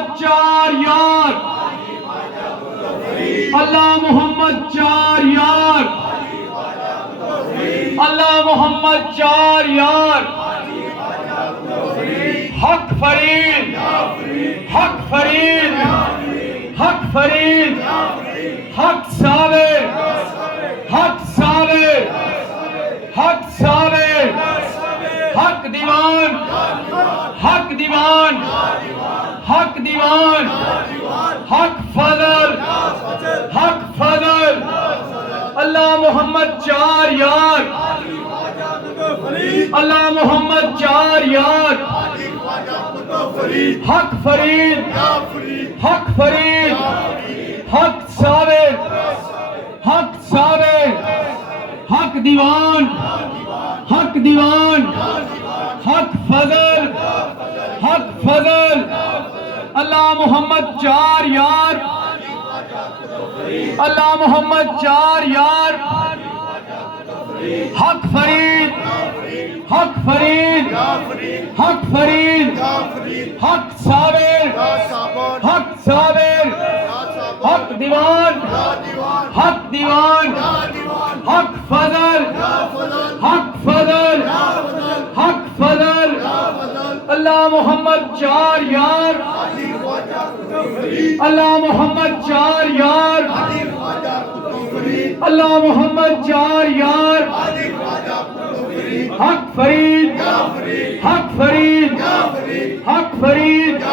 محمد چار یار، اللہ محمد چار یار، اللہ محمد چار یار، حق فرید، حق فرید، حق فرید، حق صابر، حق صابر، حق صابر، حق دیوان، حق دیوان، حق دیوان، حق فضل، حق فضل، اللہ محمد چار یار، اللہ محمد چار یار، حق فرید، حق فرید، حق صابر، حق صابر، حق دیوان، حق دیوان، حق فضل، حق فضل، اللہ محمد چار یار، اللہ محمد چار یار، حق فرید، حق فرید، حق فرید، حق صابر، حق صابر، حق دیوان، حق دیوان، حق فضل، حق فضل، حق فضل، اللہ محمد چار یار، اللہ محمد چار یار، اللہ محمد چار یار، حق فرید، حق فرید، حق فرید،